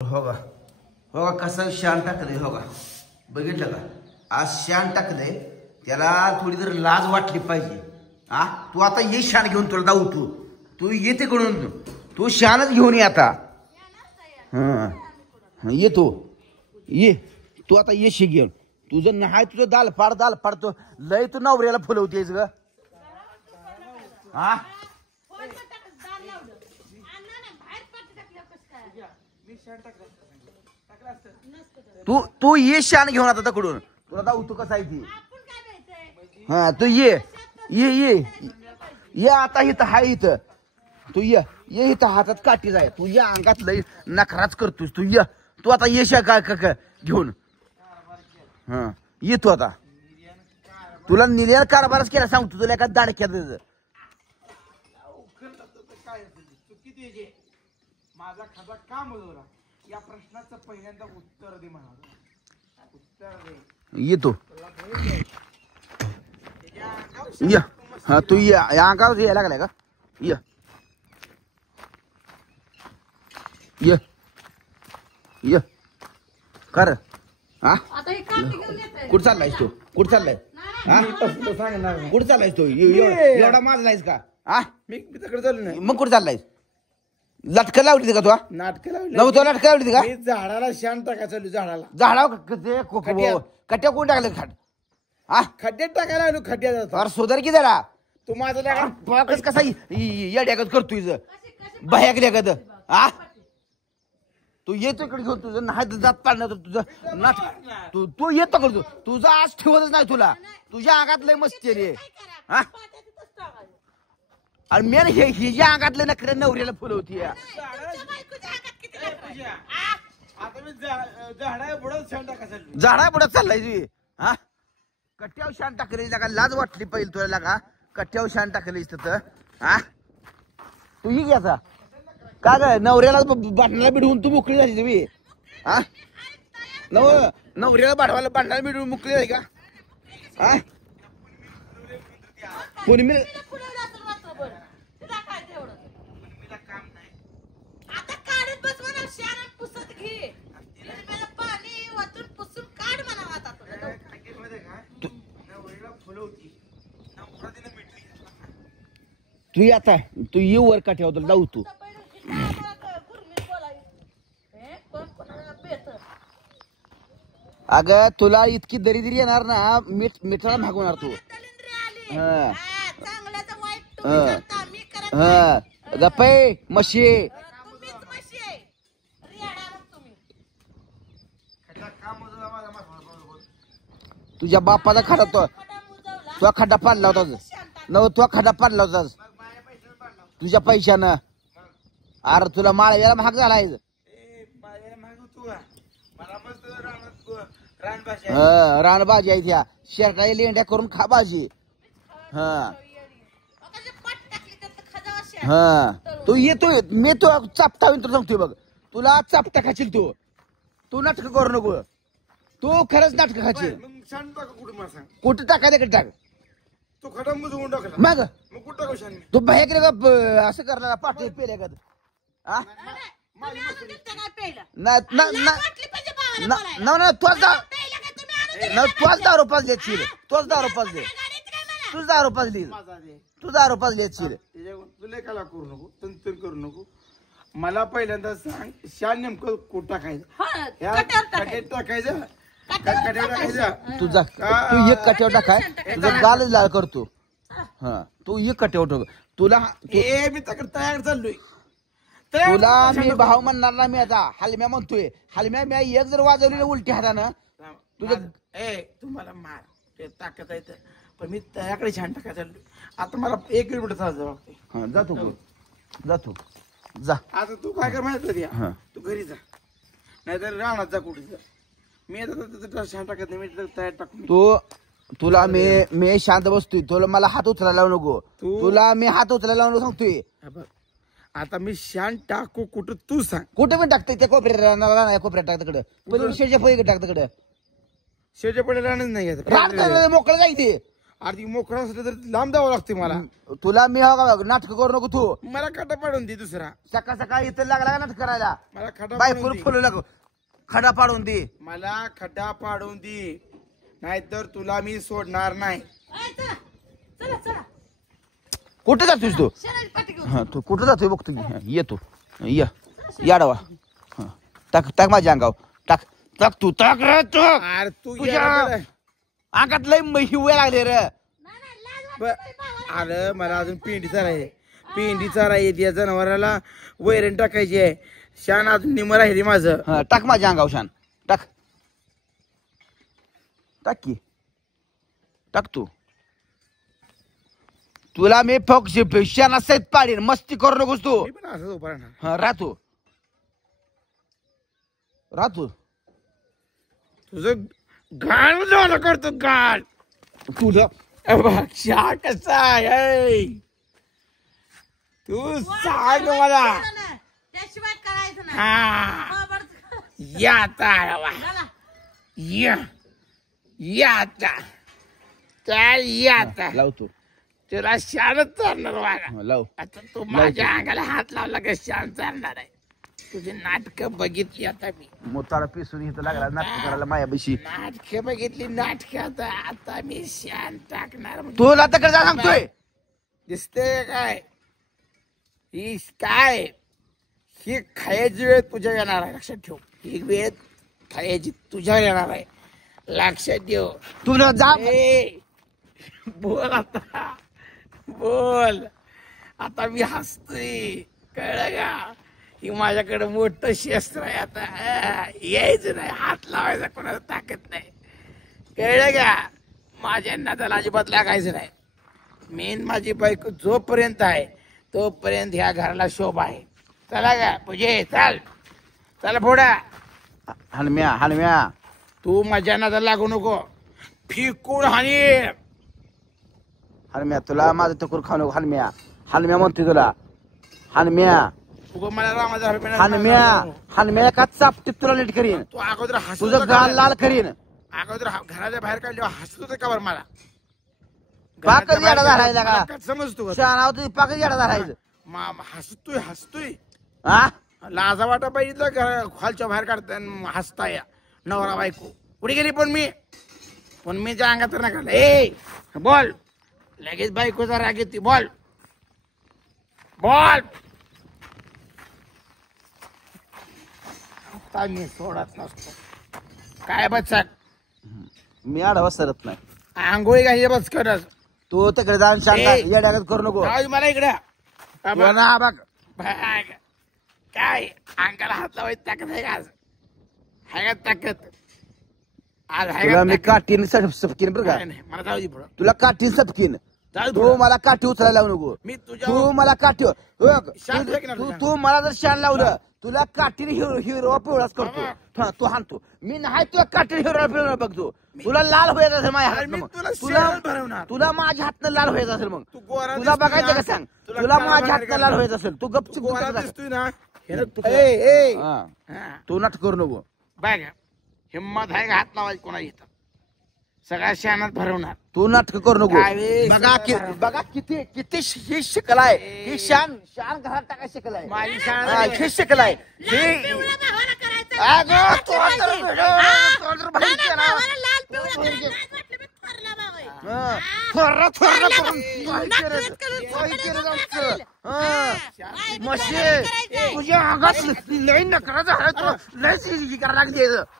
हो का कसं शान टाकलंय हो का बघितलं का आज शान टाकलंय त्याला थोडी जर लाज वाटली पाहिजे. तू आता ये शान घेऊन तुला जाऊ तू ये तिकडून तू शानच घेऊन ये आता. ये तू आता ये शी घेऊन तुझं नाही तुझं दाल पाडतो लय तू नवऱ्याला फुलवतेस ग. तू ये शान घेऊन आता तकडून तुला जाऊ तू कसा आहे ती. तू ये आता इथं हाय इथं तू ये इथं हातात काठी जाय तू या अंगात लय नखराच करतोस तू आता ये शा का घेऊन. ये तू आता तुला निर्यात कारभारच केला सांग तुझं एका दाडक्यात माझा खासा काम होता या प्रश्नाचं पहिल्यांदा उत्तर दे मला. उत्तर दे. येतो तू या अंगावर यायला लागलाय का. ये कर कुठं चाललायस तू कुठं चाललाय कुठं चाललायस तू एवढा माझा नाहीस का. मी तिकडे चालू नाही. मग कुठं चाललायस लटकं लावली का तू नाटक नव तो लटकं लावली का. झाडाला शान टाकायला चालू झाडा कट्या कोण टाकलं खाट खड्ड्यात टाकायला आलो खड्ड्यात. अरे सुधार की जरा तू माझं कसा येड्यागत करतोय भयाकल्यागत. तू येतो इकडे घेऊन तुझं नाही जात पाडणार तुझं नाटक तू येतो करतो तुझा आज ठेवतच नाही तुला तुझ्या अंगात लय मस्ती रे. आणि मेन हिच्या अंगातले नखरे नवऱ्याला फुलवती. झाडा बुडत चाललाय तुम्ही कट्ट्यावर शान टाकली का लाज वाटली पाहिजे तुला का कट्ट्यावर शान टाकली तिथं. तू ही घ्यायचा का ग नवऱ्याला बाटणाला बिडवून तू मोकळी झाली तुम्ही. नवऱ्याला बाटणाला बिडवून मोकळी झाली का. कोणी मी तू आता तू ये वर का ठेवतो जाऊ तू. अगं तुला इतकी दरिद्री येणार ना मिठाला भागवणार तू. गप्पे म्हशी तुझ्या बापाचा खडा तो खड्डा पाडला होता तो खड्डा पाडला होता तुझ्या पैशानं. अरे तुला माळव्याला महाग झालाय. रानभाजी आहे त्या शेरटाच्या लेंड्या करून खा भाजी. तू येतोय मी तो चापटा तुला सांगतोय बघ तुला चापटा खाशील तू नाटक करू नको तू खरंच नाटक खाशील. कुठं टाका तिकडे टाक तू खडा टाकला मग कुठं टाकू शान तू बाहेर असं करणार पाठी पेले का तोच दारू पाजले तोच दारू पाजले तूच दारू पाजली तू दारू पाजली तुला काला करू नको तंत्र करू नको. मला पहिल्यांदा सांग शान नेमकं कुठं टाकायचं टाकायचं तुझा तू एक कट्यावर टाकाय तुझं गाल लाल करतो. तू एक कट्यावर टाक तुला मी तयार चाललोय. तुला मी भाव म्हणणार ना मी आता हलम्या म्हणतोय हलम्या मी एक जर वाजवली उलटी हातानं तुझं तुम्हाला मार ते ताकद आहे पण मी त्याकडे छान टाकायला चाललोय. आता मला 1 किलोमीटर चालत जातो जा. आता तू काय कर माहिती तू घरी जा नाहीतर राहणार जा कुठे जा. मी आता शान टाकत नाही मी तयार टाकून तुला मी शांत बसतोय तुला मला हात उचलायला लावू नको तुला मी हात उचलायला लावून सांगतोय. आता मी शान टाकू कुठं तू सांग कुठे पण टाकतोय त्या कोपऱ्यात टाक तिकडं शेच्या फळीकडे टाक तिकडं शेवटच्या पडे राहणार नाही मोकळं जायचे आधी मोकळा असलं तर लांब जावं लागते मला. तुला मी नाटक करू नको तू. मला खड्डा पाडून दे दुसरा. सकाळ सकाळी इथं लागला का नाटक करायला. मला खड्डा बायकोला पाडून दे. फुलू लागो खडा पाडून दे. मला खड्डा पाडून दे, नाहीतर तुला मी सोडणार नाही. कुठे जातोस तू. हा तू कुठं जातोय बघतो की. येतो याडवा. टाक टाक माझ्या अंगावर टाक टाक तू टाक रे तू. अरे तू तुझ्या ये. अंगात लय हिवे लागले रे. अरे मला अजून पेंडी चाराय, पेंडी चाराय या जनावराला वैरण टाकायची आहे. शान अजून निम राहिली माझं. हा, टाक माझ्या अंगावर शान टाक टाक की टाक तू. तुला मी फक्त शाना सहित पाडीन. मस्ती करू नकोस तू. मी पण असंच उभा राहणार. हा राहतो राहतो. तुझं गाण झालं करतो गाण तुझं चहा कसा आहे तू सांग मला. त्याशिवाय करायचं नाही. हा बरोबर. या आता चला. या आता काय या आता लावतो. तुला शानच चालणार वागा. हा, लाव. आता तू माझ्या अंगाला हात लावला का शान चालणार आहे. तुझी नाटक बघितली आता मी. मोताळा पिसून इथं लागला नाटक करायला मायाबशी. नाटक बघितली नाटक आता मी शान टाकणार. तुला तिकडे जा सांगतोय. दिसते काय ही काय ही खायची वेळ तुझ्या येणार आहे. लक्षात ठेव. ही वेळ खायची तुझ्या येणार आहे. लक्षात ठेव. तुला जा. ए, बोल आता बोल. आता मी हसतोय कळलं का. ही माझ्याकडे मोठं शस्त्र आहे. आता यायचं नाही, हात लावायचा कोणाला ताकद नाही. कळलं का. माझ्या नादाला अजिबात लागायचं नाही. मेन माझी बायको जोपर्यंत आहे तोपर्यंत ह्या घराला शोभा आहे. चला का पूजे चाल चला फोडा. हलम्या हलम्या तू माझ्या नादाला लागू नको. फिकून हानी. हलम्या तुला माझं टकोर खाऊ नको. हलम्या हलम्या म्हणतोय तुला. हलम्या उगं मला रामाचा हलम्या हलम्या का चापटीत तुला नीट करीन. तू अगोदर हसत तुझं होता गाल का? लाल करीन. अगोदर घराच्या बाहेर काढल्यावर हसत होतं का बरं मला. पाकच घराच्या येडा बाहेर धरायचा का. काय समजतो का? शानाव तुझी पाकच येडा धरायचं. हसतोय हसतोय हा लाजा वाटा पाहिजे खालच्या बाहेर काढताय हसताय. नवरा बायको कुठे गेली पण मी त्या अंगात तर नाही. ए बोल लगेच बायकोचा राग येते. बोल बोल. आता मी सोडत नसतो. काय बचक मी आडवा सरत नाही. आंघोळी का हे बस करत. तू तिकडे जाऊन शांत ए. येड्यागत करू नको. मला इकडे तुला ना बघ काय अंगाला हात लावायची ताकद आहे का आज. आहे का ताकद आज आहे तुला का मी ताकद? काठीने सपकीन बरं का. नाही, नाही, मला जाऊ दे पुढं. तुला काठीने सपकीन. जाऊ दे तू पुढं. मला काठी उचलायला लावू नको. मी तू तुझ्या मला काठी शांत आहे की नाही तू तुझ्या? तू मला जर शान लावलं तुला काठीने हिरवा पिवळाच करतो. हा, तू हाणतो. मी नाही तुला काठीने हिरवा पिवळा बघतो. तुला लाल व्हायचं असेल माझ्या अरे मी हातनं. तुला तुला शान भरवणार. तुला माझ्या हातनं लाल व्हायचं असेल मग तू गोरा तुला दिसतोय बघायचं ना? का सांग. तुला तुला काळा माझ्या बाहेर हातनं लाल काढणार. व्हायचं असेल तू गपचूप गोरा गप्प जा. दिसतोय ना हे ना तू- हा. ए, ए. हा. हा. तू नाटक करू नको. बघ हिम्मत आहे का हात लावायची कोणा येतं. सगळ्या शानात भरवणार. तू नाटक करू नको. त्यावेळेस बघा सगळं बघा किती किती ही शिकल आहे. ही शान शान घरात टाका शिकल आहे. माझी शान हा, आहे. ही शिकल आहे. लाल पिवळा भावाला करायचं. अगं, तो लाल तर- पाहिजे. तो हा. तर बाहेर नाही, केला. भावाला लाल पिवळा करायचं. नाही म्हटलं मी थोरला भाव आहे. हा. थोरलं थोरलं करून नाक काय केलं? नाक करून काय थोरलं केलं भावाला आमचं? करायला. हा. काय म्हशी करायचं? तुझ्या अंगात लई नकरा झाला. लयच करायला लागली.